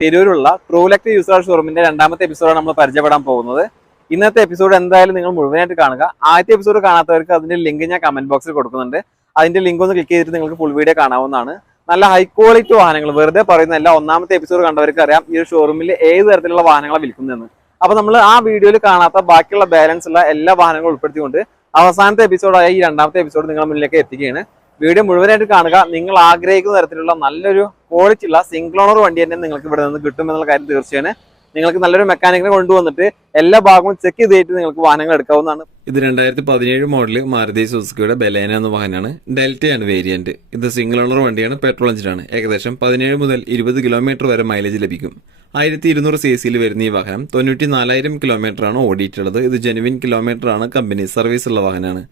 തിരൂരുള്ള ട്രൂലക്ട് user ഷോറൂമിന്റെ രണ്ടാമത്തെ എപ്പിസോഡാണ് നമ്മൾ പരിചയപ്പെടാൻ പോകുന്നത്. ഇന്നത്തെ എപ്പിസോഡ് എന്തായാലും നിങ്ങൾ മുഴുവനായിട്ട് കാണുക. ആദ്യത്തെ എപ്പിസോഡ് കാണാത്തവർക്ക് അതിന്റെ ലിങ്ക് ഞാൻ കമന്റ് ബോക്സിൽ കൊടുക്കുന്നുണ്ട്. അതിന്റെ ലിങ്ക് ഒന്ന് ക്ലിക്ക് ചെയ്തിട്ട് നിങ്ങൾക്ക് ഫുൾ വീഡിയോ കാണാവുന്നതാണ്. നല്ല ഹൈ ക്വാളിറ്റി വാഹനങ്ങൾ വെറുതെ പറയുന്നതല്ല ഒന്നാമത്തെ എപ്പിസോഡ് കണ്ടവർക്ക് അറിയാം ഈ ഷോറൂമിൽ ഏത് തരത്തിലുള്ള വാഹനങ്ങളെ വിൽക്കുന്നതെന്ന്. അപ്പൊ നമ്മൾ ആ വീഡിയോയിൽ കാണാത്ത ബാക്കിയുള്ള ബാലൻസ് ഉള്ള എല്ലാ വാഹനങ്ങളും ഉൾപ്പെടുത്തിക്കൊണ്ട് അവസാനത്തെ എപ്പിസോഡായ ഈ രണ്ടാമത്തെ എപ്പിസോഡ് നിങ്ങളുടെ മുന്നിലേക്ക് എത്തിക്കുകയാണ്. വീഡിയോ മുഴുവനായിട്ട് കാണുക. നിങ്ങൾ ആഗ്രഹിക്കുന്ന തരത്തിലുള്ള നല്ലൊരു ക്വാളിറ്റി ഉള്ള സിംഗിൾ ഓണർ വണ്ടി തന്നെ നിങ്ങൾക്ക് ഇവിടെ നിന്ന് കിട്ടുമെന്നുള്ള കാര്യം തീർച്ചയാണ്. നിങ്ങൾക്ക് നല്ലൊരു മെക്കാനിക്കിനെ കൊണ്ടുവന്നിട്ട് എല്ലാ ഭാഗവും ചെക്ക് ചെയ്തിട്ട് നിങ്ങൾക്ക് വാഹനങ്ങൾ എടുക്കാവുന്നതാണ്. ഇത് രണ്ടായിരത്തി പതിനേഴ് മോഡൽ മാരുതി സുസുക്കിയുടെ ബലേന എന്ന വാഹനമാണ്. ഡെൽറ്റയാണ് വേരിയന്റ് ഇത് സിംഗിൾ ഓണർ വണ്ടിയാണ് പെട്രോൾ എഞ്ചിനാണ് ഏകദേശം പതിനേഴ് മുതൽ ഇരുപത് കിലോമീറ്റർ വരെ മൈലേജ് ലഭിക്കും. ആയിരത്തി ഇരുന്നൂറ് സി സിയിൽ വരുന്ന ഈ വാഹനം തൊണ്ണൂറ്റി നാലായിരം കിലോമീറ്റർ ആണ് ഓടിയിട്ടുള്ളത്. ഇത് ജെനുവിൻ കിലോമീറ്റർ ആണ് കമ്പനി സർവീസ് ഉള്ള വാഹനമാണ്.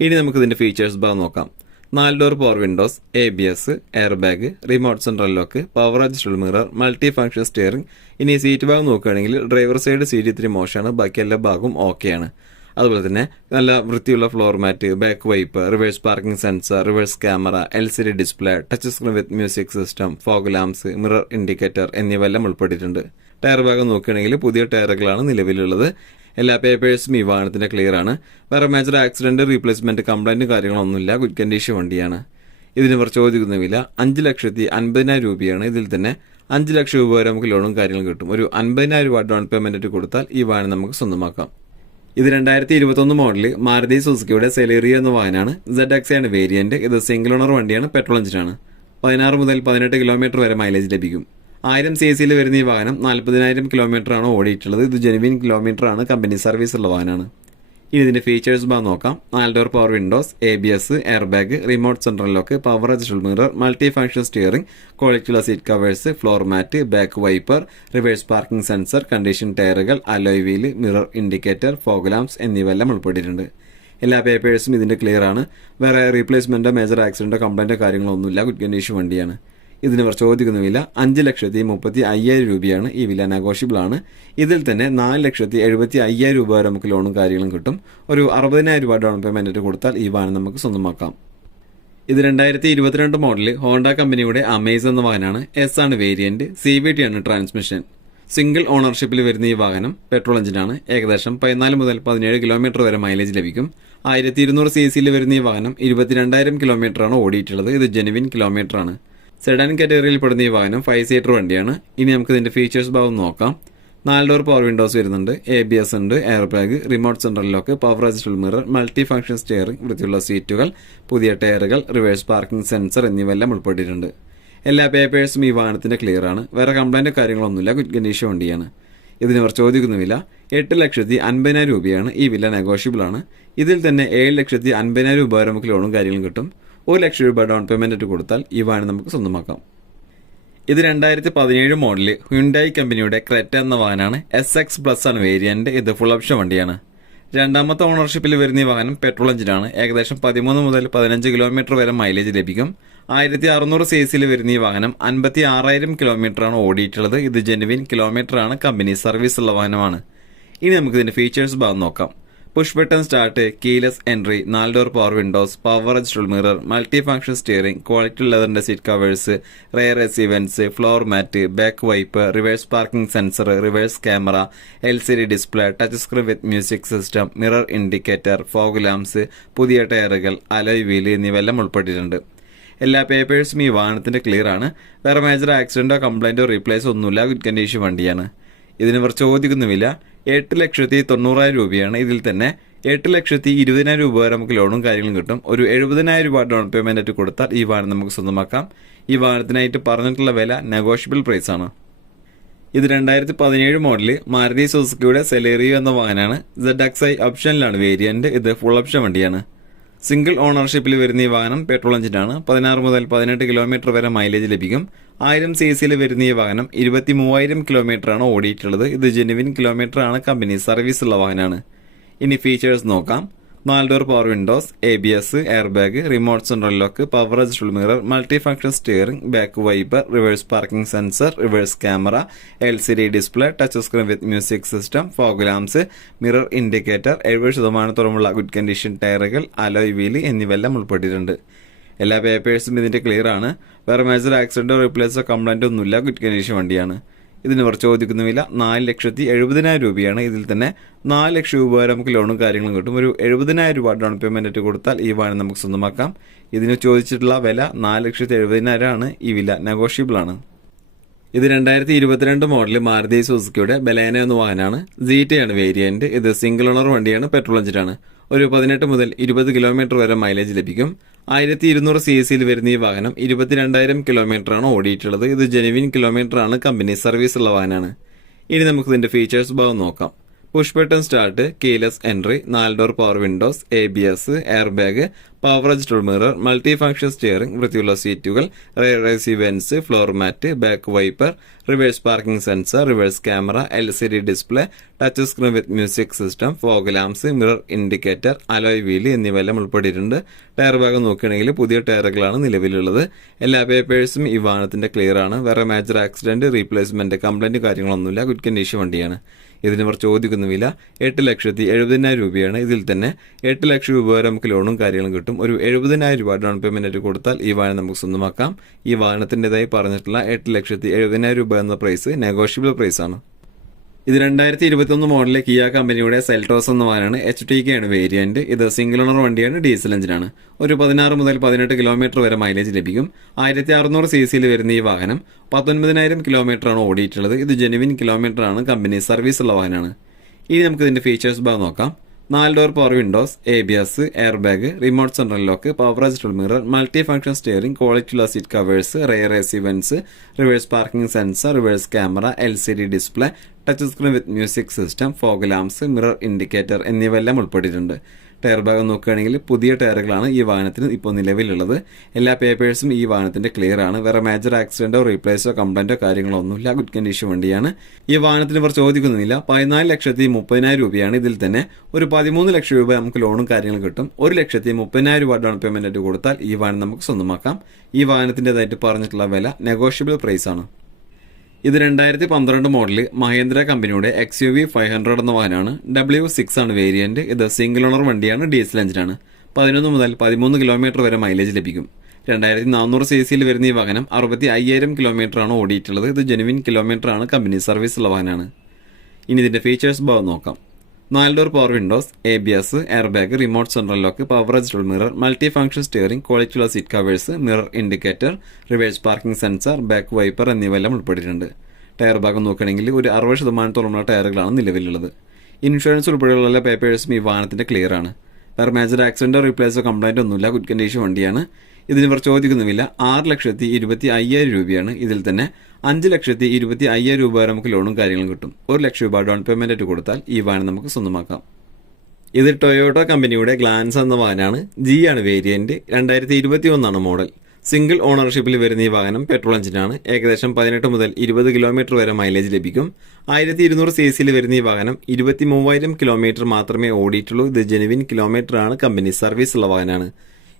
ഇനി നമുക്ക് ഇതിന്റെ ഫീച്ചേഴ്സ് ഭാഗം നോക്കാം. നാല് door power windows A B S air bag remote central lock power adjustable mirror multi function steering ഇനി സീറ്റ് ഭാഗം നോക്കുകയാണെങ്കിൽ ഡ്രൈവർ സൈഡ് സീറ്റ് ഇത്തിരി മോശമാണ് ബാക്കി എല്ലാ ഭാഗവും ഓക്കെയാണ് അതുപോലെ തന്നെ നല്ല വൃത്തിയുള്ള floor mat back wipe reverse parking sensor reverse camera L C D display touch screen with music system fog lamps mirror indicator എന്നിവയെല്ലാം ഉൾപ്പെട്ടിട്ടുണ്ട്. ടയർ ഭാഗം നോക്കുകയാണെങ്കിൽ പുതിയ ടയറുകളാണ് നിലവിലുള്ളത്. എല്ലാ പേപ്പേഴ്സും ഈ വാഹനത്തിന്റെ ക്ലിയർ ആണ്. വേറെ മേജർ ആക്സിഡന്റ് റീപ്ലേസ്മെന്റ് കംപ്ലൈന്റ് കാര്യങ്ങളൊന്നുമില്ല. ഗുഡ് കണ്ടീഷൻ വണ്ടിയാണ്. ഇതിന് ഇവർ ചോദിക്കുന്ന വില. അഞ്ച് ലക്ഷത്തി അൻപതിനായിരം രൂപയാണ്. ഇതിൽ തന്നെ അഞ്ച് ലക്ഷം രൂപ വരെ നമുക്ക് ലോണും കാര്യങ്ങളും കിട്ടും. ഒരു അൻപതിനായിരം രൂപ ഡൗൺ പേയ്മെന്റ് കൊടുത്താൽ ഈ വാഹനം നമുക്ക് സ്വന്തമാക്കാം. ഇത് രണ്ടായിരത്തി ഇരുപത്തൊന്ന് മോഡലിൽ മാരുതി സുസുക്കിയുടെ സെലേറിയ എന്ന വാഹനമാണ്. സെഡ് ആണ് വേരിയന്റ് ഇത് സിംഗിൾ ഓണർ വണ്ടിയാണ്. പെട്രോൾ എഞ്ചിനാണ് പതിനാറ് മുതൽ പതിനെട്ട് കിലോമീറ്റർ വരെ മൈലേജ് ലഭിക്കും. ആയിരം സി സിയിൽ വരുന്ന ഈ വാഹനം നാൽപ്പതിനായിരം കിലോമീറ്റർ ആണ് ഓടിയിട്ടുള്ളത്. ഇത് ജെനുവിൻ കിലോമീറ്റർ ആണ്. കമ്പനി സർവീസ് ഉള്ള വാഹനമാണ്. ഇനി ഇതിന്റെ ഫീച്ചേഴ്സ് ഭാഗം നോക്കാം. നാല് door power windows A B S air bag remote central lock power adjustable mirror multi function steering ക്വാളിറ്റിയുള്ള seat covers floor mat back wiper reverse parking sensor condition ടയറുകൾ alloy wheel mirror indicator fog lamps എന്നിവയെല്ലാം ഉൾപ്പെട്ടിട്ടുണ്ട്. എല്ലാ പേപ്പേഴ്സും ഇതിന്റെ clear ആണ്. വേറെ റീപ്ലേസ്മെന്റോ major ആക്സിഡന്റോ കംപ്ലൈന്റോ കാര്യങ്ങളോ ഒന്നുമില്ല ഗുഡ് കണ്ടീഷൻ വണ്ടിയാണ്. ഇതിന് ഇവർ ചോദിക്കുന്ന വില അഞ്ച് ലക്ഷത്തി മുപ്പത്തി അയ്യായിരം രൂപയാണ്. ഈ വില നെഗോഷ്യബിൾ ആണ്. ഇതിൽ തന്നെ നാല് ലക്ഷത്തി എഴുപത്തി അയ്യായിരം രൂപ വരെ നമുക്ക് ലോണും കാര്യങ്ങളും കിട്ടും. ഒരു അറുപതിനായിരം രൂപ ഡൗൺ പേയ്മെന്റ് കൊടുത്താൽ ഈ വാഹനം നമുക്ക് സ്വന്തമാക്കാം. ഇത് രണ്ടായിരത്തി ഇരുപത്തിരണ്ട് മോഡലിൽ ഹോണ്ട കമ്പനിയുടെ അമേസ് എന്ന വാഹനമാണ്. എസ് ആണ് വേരിയന്റ് സി വി ടി ആണ് ട്രാൻസ്മിഷൻ സിംഗിൾ ഓണർഷിപ്പിൽ വരുന്ന ഈ വാഹനം പെട്രോൾ എഞ്ചിനാണ് ഏകദേശം പതിനാല് മുതൽ പതിനേഴ് കിലോമീറ്റർ വരെ മൈലേജ് ലഭിക്കും. ആയിരത്തി ഇരുന്നൂറ് സി സിയിൽ വരുന്ന ഈ വാഹനം ഇരുപത്തിരണ്ടായിരം കിലോമീറ്റർ ആണ് ഓടിയിട്ടുള്ളത്. ഇത് ജെനുവിൻ കിലോമീറ്റർ ആണ്. സെഡാൻ കാറ്റഗറിയിൽ പെടുന്ന ഈ വാഹനം ഫൈവ് സീറ്റർ വണ്ടിയാണ്. ഇനി നമുക്ക് ഇതിന്റെ ഫീച്ചേഴ്സ് ഭാഗം നോക്കാം. നാല് ഡോർ പവർ വിൻഡോസ് വരുന്നുണ്ട്. എ ബി എസ് ഉണ്ട് air bag remote central lock power assisted mirror multi function steering വൃത്തിയുള്ള സീറ്റുകൾ പുതിയ ടയറുകൾ റിവേഴ്സ് പാർക്കിംഗ് സെൻസർ എന്നിവയെല്ലാം ഉൾപ്പെട്ടിട്ടുണ്ട്. എല്ലാ പേപ്പേഴ്സും ഈ വാഹനത്തിന്റെ ക്ലിയർ ആണ്. വേറെ കംപ്ലൈന്റ് കാര്യങ്ങളൊന്നുമില്ല. ഗുഡ് കണ്ടീഷൻ വണ്ടിയാണ്. ഇതിന് അവർ ചോദിക്കുന്ന വില എട്ട് ലക്ഷത്തി അൻപതിനായിരം രൂപയാണ്. ഈ വില നെഗോഷ്യബിൾ ആണ്. ഇതിൽ തന്നെ ഏഴ് ലക്ഷത്തി അൻപതിനായിരം രൂപ നമുക്ക് ലോണും കാര്യങ്ങളും കിട്ടും. ഒരു ലക്ഷം രൂപ ഡൗൺ പേയ്മെന്റ് കൊടുത്താൽ ഈ വാഹനം നമുക്ക് സ്വന്തമാക്കാം. ഇത് രണ്ടായിരത്തി പതിനേഴ് മോഡലിൽ ഹുണ്ടായി കമ്പനിയുടെ ക്രെറ്റ എന്ന വാഹനമാണ്. എസ് എക്സ് പ്ലസ് ആണ് വേരിയന്റ് ഇത് ഫുൾ ഓപ്ഷൻ വണ്ടിയാണ്. രണ്ടാമത്തെ ഓണർഷിപ്പിൽ വരുന്ന ഈ വാഹനം പെട്രോൾ എഞ്ചിനാണ് ഏകദേശം പതിമൂന്ന് മുതൽ പതിനഞ്ച് കിലോമീറ്റർ വരെ മൈലേജ് ലഭിക്കും. ആയിരത്തി അറുന്നൂറ് സി സിയിൽ വരുന്ന ഈ വാഹനം അൻപത്തി ആറായിരം കിലോമീറ്റർ ആണ് ഓടിയിട്ടുള്ളത്. ഇത് ജെനുവിൻ കിലോമീറ്റർ ആണ്. കമ്പനി സർവീസ് ഉള്ള വാഹനമാണ്. ഇനി നമുക്ക് ഇതിന്റെ ഫീച്ചേഴ്സ് ഭാഗം നോക്കാം. Push button start keyless entry നാല് door power windows power adjustable mirror multi function steering quality ലെതറിന്റെ seat covers rear AC vents floor mat back wipe reverse parking sensor reverse camera L C D display touch screen with music system mirror indicator fog lamps പുതിയ ടയറുകൾ alloy wheel എന്നിവയെല്ലാം ഉൾപ്പെട്ടിട്ടുണ്ട്. എല്ലാ പേപ്പേഴ്സും ഈ വാഹനത്തിന്റെ clear ആണ്. വേറെ major ആക്സിഡന്റോ കംപ്ലൈന്റോ റീപ്ലേസോ ഒന്നുമില്ല. ഗുഡ് കണ്ടീഷൻ വണ്ടിയാണ്. ഇതിന് ഇവർ ചോദിക്കുന്നുമില്ല. എട്ട് ലക്ഷത്തി തൊണ്ണൂറായിരം രൂപയാണ് ഇതിൽ തന്നെ. എട്ട് ലക്ഷത്തി ഇരുപതിനായിരം രൂപ വരെ നമുക്ക് ലോണും കാര്യങ്ങളും കിട്ടും. ഒരു എഴുപതിനായിരം രൂപ ഡൗൺ പേയ്മെന്റ് ആയിട്ട് കൊടുത്താൽ ഈ വാഹനം നമുക്ക് സ്വന്തമാക്കാം. ഈ വാഹനത്തിനായിട്ട് പറഞ്ഞിട്ടുള്ള വില നെഗോഷ്യബിൾ പ്രൈസ് ആണ്. ഇത് രണ്ടായിരത്തി പതിനേഴ് മോഡൽ മാരുതി സുസുക്കിയുടെ സെലേറിയോ എന്ന വാഹനമാണ്. സെഡ് എക്സ് ഓപ്ഷനിലാണ് വേരിയന്റ് ഇത് ഫുൾ ഓപ്ഷൻ വണ്ടിയാണ്. സിംഗിൾ ഓണർഷിപ്പിൽ വരുന്ന ഈ വാഹനം പെട്രോൾ എഞ്ചിനാണ്. പതിനാറ് മുതൽ പതിനെട്ട് കിലോമീറ്റർ വരെ മൈലേജ് ലഭിക്കും. ആയിരം സി സിയിൽ വരുന്ന ഈ വാഹനം ഇരുപത്തി മൂവായിരം കിലോമീറ്റർ ആണ് ഓടിയിട്ടുള്ളത്. ഇത് ജെനുവിൻ കിലോമീറ്റർ ആണ്. കമ്പനി സർവീസ് ഉള്ള വാഹനമാണ്. ഇനി ഫീച്ചേഴ്സ് നോക്കാം. നാല് door power windows A B S air bag remote central lock power adjustable mirror multi function steering back wiper reverse parking sensor reverse camera L C D display touch screen with music system fog lamps mirror indicator എഴുപത് ശതമാനത്തോളമുള്ള good condition ടയറുകൾ alloy wheel എന്നിവയെല്ലാം ഉൾപ്പെട്ടിട്ടുണ്ട്. എല്ലാ പേപ്പേഴ്സും ഇതിന്റെ clear ആണ്. വേറെ major ആക്സിഡന്റോ റീപ്ലേസോ കംപ്ലൈന്റോ ഒന്നുമില്ല. ഗുഡ് കണ്ടീഷൻ വണ്ടിയാണ്. ഇതിന് ഇവർ ചോദിക്കുന്നുമില്ല നാല് ലക്ഷത്തി എഴുപതിനായിരം രൂപയാണ്. ഇതിൽ തന്നെ നാല് ലക്ഷം രൂപ വരെ നമുക്ക് ലോണും കാര്യങ്ങളും കിട്ടും. ഒരു എഴുപതിനായിരം രൂപ ഡൗൺ ആയിട്ട് കൊടുത്താൽ ഈ വാഹനം നമുക്ക് സ്വന്തമാക്കാം. ഇതിന് ചോദിച്ചിട്ടുള്ള വില നാല് ലക്ഷത്തി എഴുപതിനായിരം ആണ് ഈ വില നെഗോഷ്യബിൾ ആണ്. ഇത് രണ്ടായിരത്തി ഇരുപത്തിരണ്ട് മോഡൽ മാരുതി സുസുക്കിയുടെ ബലേന എന്ന വാഹനമാണ്. ആണ് വേരിയന്റ് ഇത് സിംഗിൾ ഓണർ വണ്ടിയാണ്. പെട്രോൾ എഞ്ചിനാണ് ഒരു പതിനെട്ട് മുതൽ ഇരുപത് കിലോമീറ്റർ വരെ മൈലേജ് ലഭിക്കും. ആയിരത്തി ഇരുന്നൂറ് സി സിയിൽ വരുന്ന ഈ വാഹനം ഇരുപത്തിരണ്ടായിരം കിലോമീറ്റർ ആണ് ഓടിയിട്ടുള്ളത്. ഇത് ജെനുവിൻ കിലോമീറ്റർ ആണ്. കമ്പനി സർവീസ് ഉള്ള വാഹനമാണ്. ഇനി നമുക്ക് ഇതിന്റെ ഫീച്ചേഴ്സ് ഭാഗം നോക്കാം. Push button start keyless entry നാല് door power windows A B S air bag power adjustable mirror multi function steering വൃത്തിയുള്ള സീറ്റുകൾ rear AC rear AC vents floor mat back wiper reverse parking sensor reverse camera L C D display touch screen with music system fog lamps mirror indicator alloy wheel എന്നിവയെല്ലാം ഉൾപ്പെട്ടിട്ടുണ്ട്. Tyre ഭാഗം നോക്കുകയാണെങ്കിൽ പുതിയ ടയറുകളാണ് നിലവിലുള്ളത്. എല്ലാ പേപ്പേഴ്സും ഈ വാഹനത്തിന്റെ ക്ലിയർ ആണ്. വേറെ മേജർ ആക്സിഡന്റ് റീപ്ലേസ്മെന്റ് കംപ്ലൈന്റ് കാര്യങ്ങളൊന്നുമില്ല. ഗുഡ് കണ്ടീഷൻ വണ്ടിയാണ്. ഇതിന് അവർ ചോദിക്കുന്ന വില എട്ട് ലക്ഷത്തി എഴുപതിനായിരം രൂപയാണ്. ഇതിൽ തന്നെ എട്ട് ലക്ഷം രൂപ വരെ നമുക്ക് ലോണും കാര്യങ്ങളും കിട്ടും. ഒരു എഴുപതിനായിരം രൂപ ഡൗൺ പേയ്മെന്റ് കൊടുത്താൽ ഈ വാഹനം നമുക്ക് സ്വന്തമാക്കാം. ഈ വാഹനത്തിന്റെതായി പറഞ്ഞിട്ടുള്ള എട്ട് ലക്ഷത്തി എഴുപതിനായിരം രൂപ എന്ന പ്രൈസ് നെഗോഷ്യബിൾ പ്രൈസ് ആണ്. ഇത് രണ്ടായിരത്തി ഇരുപത്തൊന്ന് മോഡലിലെ കിയ കമ്പനിയുടെ സെൽട്ടോസ് എന്ന വാനാണ് എച്ച് ടി കെ ആണ് വേരിയന്റ് ഇത് സിംഗിൾ ഓണർ വണ്ടിയാണ് ഡീസൽ എഞ്ചിനാണ് ഒരു പതിനാറ് മുതൽ പതിനെട്ട് കിലോമീറ്റർ വരെ മൈലേജ് ലഭിക്കും. ആയിരത്തി അറുന്നൂറ് സി സിയിൽ വരുന്ന ഈ വാഹനം പത്തൊൻപതിനായിരം കിലോമീറ്റർ ആണ് ഓടിയിട്ടുള്ളത്. ഇത് ജെനുവിൻ കിലോമീറ്റർ ആണ് കമ്പനി സർവീസ് ഉള്ള വാഹനമാണ്. ഇനി നമുക്ക് ഇതിന്റെ ഫീച്ചേഴ്സ് ഭാഗം നോക്കാം. നാല് door power windows A B S air bag remote central lock power adjustable mirror multi function steering ക്വാളിറ്റിയുള്ള seat covers rear AC vents reverse parking sensor reverse camera L C D display touch screen with music system fog lamps mirror indicator എന്നിവയെല്ലാം ഉൾപ്പെട്ടിട്ടുണ്ട്. Tyre ഭാഗം നോക്കുകയാണെങ്കിൽ പുതിയ ടയറുകളാണ് ഈ വാഹനത്തിന് ഇപ്പോൾ നിലവിലുള്ളത്. എല്ലാ പേപ്പേഴ്സും ഈ വാഹനത്തിന്റെ ക്ലിയർ ആണ്. വേറെ മേജർ ആക്സിഡന്റോ റീപ്ലേസോ കംപ്ലൈന്റോ കാര്യങ്ങളോ ഒന്നുമില്ല. ഗുഡ് കണ്ടീഷൻ വണ്ടിയാണ്. ഈ വാഹനത്തിന് ഇവർ ചോദിക്കുന്നില്ല. പതിനാല് ലക്ഷത്തി മുപ്പതിനായിരം രൂപയാണ് ഇതിൽ തന്നെ ഒരു പതിമൂന്ന് ലക്ഷം രൂപ നമുക്ക് ലോണും കാര്യങ്ങളും കിട്ടും. ഒരു ലക്ഷത്തി മുപ്പതിനായിരം രൂപ ഡൗൺ പേയ്മെന്റ് കൊടുത്താൽ ഈ വാഹനം നമുക്ക് സ്വന്തമാക്കാം. ഈ വാഹനത്തിന്റെതായിട്ട് പറഞ്ഞിട്ടുള്ള വില നെഗോഷ്യബിൾ പ്രൈസ് ആണ്. ഇത് രണ്ടായിരത്തി പന്ത്രണ്ട് മോഡലിൽ മഹേന്ദ്ര കമ്പനിയുടെ X U V five hundred എന്ന വാഹനമാണ്. ഡബ്ല്യു സിക്സ് ആണ് വേരിയന്റ് ഇത് സിംഗിൾ ഓണർ വണ്ടിയാണ് ഡീസൽ എഞ്ചിനാണ് പതിനൊന്ന് മുതൽ പതിമൂന്ന് കിലോമീറ്റർ വരെ മൈലേജ് ലഭിക്കും. രണ്ടായിരത്തി നാനൂറ് സി സിയിൽ വരുന്ന ഈ വാഹനം അറുപത്തി അയ്യായിരം ആണ് ഓടിയിട്ടുള്ളത്. ഇത് ജെനുവിൻ കിലോമീറ്റർ ആണ് കമ്പനി സർവീസ് ഉള്ള വാഹനമാണ്. ഇനി ഇതിന്റെ ഫീച്ചേഴ്സ് ഭാഗം നോക്കാം. നാല് door power windows A B S air bag remote central lock power adjustable mirror multi function steering ക്വാളിറ്റിയുള്ള seat covers mirror indicator reverse parking sensor back wiper എന്നിവയെല്ലാം ഉൾപ്പെട്ടിട്ടുണ്ട്. ടയർ ഭാഗം നോക്കുകയാണെങ്കിൽ ഒരു അറുപത് ശതമാനത്തോളമുള്ള ടയറുകളാണ് നിലവിലുള്ളത്. ഇൻഷുറൻസ് ഉൾപ്പെടെയുള്ള എല്ലാ പേപ്പേഴ്സും ഈ വാഹനത്തിന്റെ ക്ലിയർ ആണ്. വേറെ മേജർ ആക്സിഡന്റോ റീപ്ലേസോ കംപ്ലൈന്റ് ഒന്നുമില്ല. ഗുഡ് കണ്ടീഷൻ വണ്ടിയാണ്. ഇതിന് ഇവർ ചോദിക്കുന്നുമില്ല. ആറ് ലക്ഷത്തി ഇരുപത്തി അയ്യായിരം രൂപയാണ് ഇതിൽ തന്നെ. അഞ്ച് ലക്ഷത്തി ഇരുപത്തി അയ്യായിരം രൂപ വരെ നമുക്ക് ലോണും കാര്യങ്ങളും കിട്ടും. ഒരു ലക്ഷം രൂപ ഡൗൺ പേയ്മെന്റ് ആയിട്ട് കൊടുത്താൽ ഈ വാഹനം നമുക്ക് സ്വന്തമാക്കാം. ഇത് ടൊയോട്ട കമ്പനിയുടെ ഗ്ലാൻസ് എന്ന വാഹനമാണ്. ജി ആണ് വേരിയന്റ് രണ്ടായിരത്തി ഇരുപത്തി ഒന്നാണ് മോഡൽ സിംഗിൾ ഓണർഷിപ്പിൽ വരുന്ന ഈ വാഹനം പെട്രോൾ എഞ്ചിനാണ് ഏകദേശം പതിനെട്ട് മുതൽ ഇരുപത് കിലോമീറ്റർ വരെ മൈലേജ് ലഭിക്കും. ആയിരത്തി ഇരുന്നൂറ് സി സിയിൽ വരുന്ന ഈ വാഹനം ഇരുപത്തി മൂവായിരം കിലോമീറ്റർ മാത്രമേ ഓടിയിട്ടുള്ളൂ. ഇത് ജെനുവിൻ കിലോമീറ്റർ ആണ്. കമ്പനി സർവീസ് ഉള്ള വാഹനമാണ്.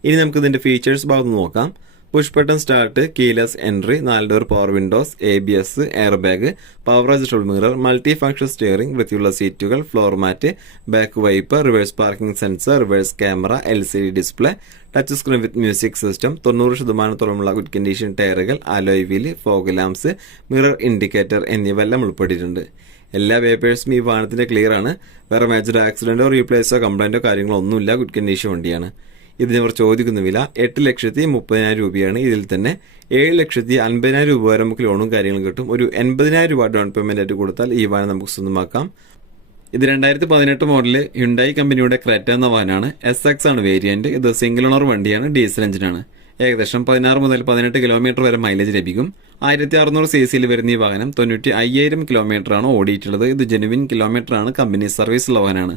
ഇനി നമുക്ക് ഇതിന്റെ ഫീച്ചേഴ്സ് ഭാഗത്ത് നോക്കാം. Push button start keyless entry നാല് door power windows A B S air bag power adjustable mirror multi function steering വൃത്തിയുള്ള സീറ്റുകൾ floor mat back wipe reverse parking sensor reverse camera L C D display touch screen with music system തൊണ്ണൂറ് ശതമാനത്തോളമുള്ള good condition ടയറുകൾ alloy wheel fog lamps mirror indicator എന്നിവ എല്ലാം ഉൾപ്പെട്ടിട്ടുണ്ട്. എല്ലാ പേപ്പേഴ്സും ഈ വാഹനത്തിന്റെ ക്ലിയർ ആണ്. വേറെ മേജർ ആക്സിഡന്റോ റീപ്ലേസോ കംപ്ലൈന്റോ കാര്യങ്ങളോ ഒന്നുമില്ല. ഗുഡ് കണ്ടീഷൻ വണ്ടിയാണ്. ഇതിന് ഇവർ ചോദിക്കുന്ന വില എട്ട് ലക്ഷത്തി മുപ്പതിനായിരം രൂപയാണ് ഇതിൽ തന്നെ. ഏഴ് ലക്ഷത്തി അൻപതിനായിരം രൂപ വരെ നമുക്ക് ലോണും കാര്യങ്ങളും കിട്ടും. ഒരു എൺപതിനായിരം രൂപ ഡൗൺ പേയ്മെന്റ് ആയിട്ട് കൊടുത്താൽ ഈ വാഹനം നമുക്ക് സ്വന്തമാക്കാം. ഇത് രണ്ടായിരത്തി പതിനെട്ട് മോഡൽ ഹ്യുണ്ടായി കമ്പനിയുടെ ക്രെറ്റ എന്ന വാഹനമാണ്. എസ് എക്സ് ആണ് വേരിയന്റ് ഇത് സിംഗിൾ ഓണർ വണ്ടിയാണ് ഡീസൽ എഞ്ചിനാണ് ഏകദേശം പതിനാറ് മുതൽ പതിനെട്ട് കിലോമീറ്റർ വരെ മൈലേജ് ലഭിക്കും. ആയിരത്തി അറുന്നൂറ് സി സിയിൽ വരുന്ന ഈ വാഹനം തൊണ്ണൂറ്റി അയ്യായിരം കിലോമീറ്റർ ആണ് ഓടിയിട്ടുള്ളത്. ഇത് ജെനുവിൻ കിലോമീറ്റർ ആണ്. കമ്പനി സർവീസ് ഉള്ള വാഹനമാണ്.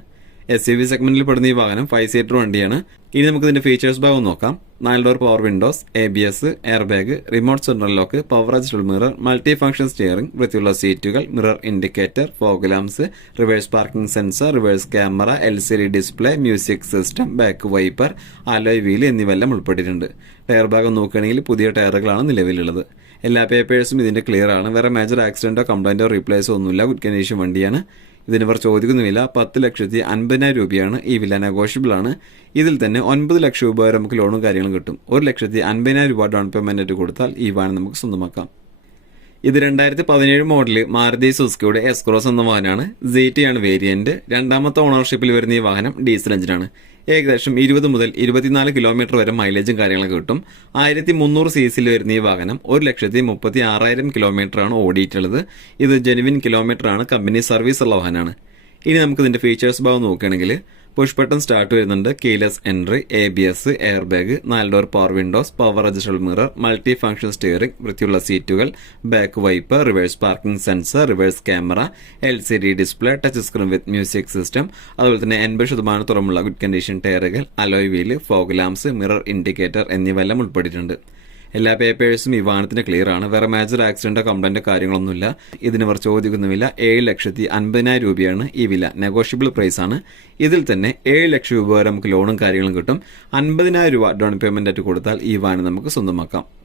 എസ് യു വി സെഗ്മെന്റിൽ പെടുന്ന ഈ വാഹനം ഫൈവ് സീറ്റർ വണ്ടിയാണ്. ഇനി നമുക്ക് ഇതിന്റെ ഫീച്ചേഴ്സ് ഭാഗം നോക്കാം. നാല് door power windows A B S air bag remote central lock power adjustable mirror multi function steering വൃത്തിയുള്ള സീറ്റുകൾ mirror indicator fog lamps reverse parking sensor reverse camera L C D display music system back wiper alloy wheel എന്നിവയെല്ലാം ഉൾപ്പെട്ടിട്ടുണ്ട്. Tyre ഭാഗം നോക്കുകയാണെങ്കിൽ പുതിയ ടയറുകളാണ് നിലവിലുള്ളത്. എല്ലാ പേപ്പേഴ്സും ഇതിന്റെ ക്ലിയർ ആണ്. വേറെ മേജർ ആക്സിഡന്റോ കംപ്ലൈന്റോ റീപ്ലേസോ ഒന്നുമില്ല. ഗുഡ് കണ്ടീഷൻ വണ്ടിയാണ്. ഇതിന് ഇവർ ചോദിക്കുന്ന വില പത്ത് ലക്ഷത്തി അൻപതിനായിരം രൂപയാണ് ഈ വില നെഗോഷ്യബിൾ ആണ്. ഇതിൽ തന്നെ ഒൻപത് ലക്ഷം രൂപ വരെ നമുക്ക് ലോണും കാര്യങ്ങളും കിട്ടും. ഒരു ലക്ഷത്തി അൻപതിനായിരം രൂപ ഡൗൺ ആയിട്ട് കൊടുത്താൽ ഈ വാൻ നമുക്ക് സ്വന്തമാക്കാം. ഇത് രണ്ടായിരത്തി പതിനേഴ് മോഡൽ മാരുതി സുസുക്കിയുടെ എസ്ക്രോസ് എന്ന വാഹനമാണ്. ആണ് വേരിയന്റ് രണ്ടാമത്തെ ഓണർഷിപ്പിൽ വരുന്ന ഈ വാഹനം ഡീസൽ എഞ്ചിനാണ് ഏകദേശം ഇരുപത് മുതൽ ഇരുപത്തിനാല് കിലോമീറ്റർ വരെ മൈലേജും കാര്യങ്ങളൊക്കെ കിട്ടും. ആയിരത്തി മുന്നൂറ് സി സിയിൽ വരുന്ന ഈ വാഹനം ഒരു ലക്ഷത്തി മുപ്പത്തി ആറായിരം കിലോമീറ്റർ ആണ് ഓടിയിട്ടുള്ളത്. ഇത് ജെനുവിൻ കിലോമീറ്റർ ആണ്. കമ്പനി സർവീസ് ഉള്ള വാഹനമാണ്. ഇനി നമുക്ക് ഇതിന്റെ ഫീച്ചേഴ്സ് ഭാഗം നോക്കുകയാണെങ്കിൽ പുഷ് ബട്ടൺ സ്റ്റാർട്ട് വരുന്നുണ്ട്. Keyless entry A B S air bag നാല് door power windows power adjustable mirror multi function steering വൃത്തിയുള്ള സീറ്റുകൾ back wipe reverse parking sensor reverse camera L C D display touch screen with music system അതുപോലെ തന്നെ എൺപത് ശതമാനത്തോളമുള്ള good condition ടയറുകൾ alloy wheel fog lamps mirror indicator എന്നിവയെല്ലാം ഉൾപ്പെട്ടിട്ടുണ്ട്. എല്ലാ പേപ്പേഴ്സും ഈ വാഹനത്തിന് ക്ലിയർ ആണ്. വേറെ മേജർ ആക്സിഡന്റോ കംപ്ലൈന്റോ കാര്യങ്ങളൊന്നുമില്ല. ഇതിന് അവർ ചോദിക്കുന്ന വില ഏഴ് ലക്ഷത്തി അൻപതിനായിരം രൂപയാണ് ഈ വില. നെഗോഷ്യബിൾ പ്രൈസ് ആണ്. ഇതിൽ തന്നെ ഏഴ് ലക്ഷം രൂപ വരെ നമുക്ക് ലോണും കാര്യങ്ങളും കിട്ടും. അൻപതിനായിരം രൂപ ഡൗൺ പേയ്മെന്റ് ആയിട്ട് കൊടുത്താൽ ഈ വാഹനം നമുക്ക് സ്വന്തമാക്കാം.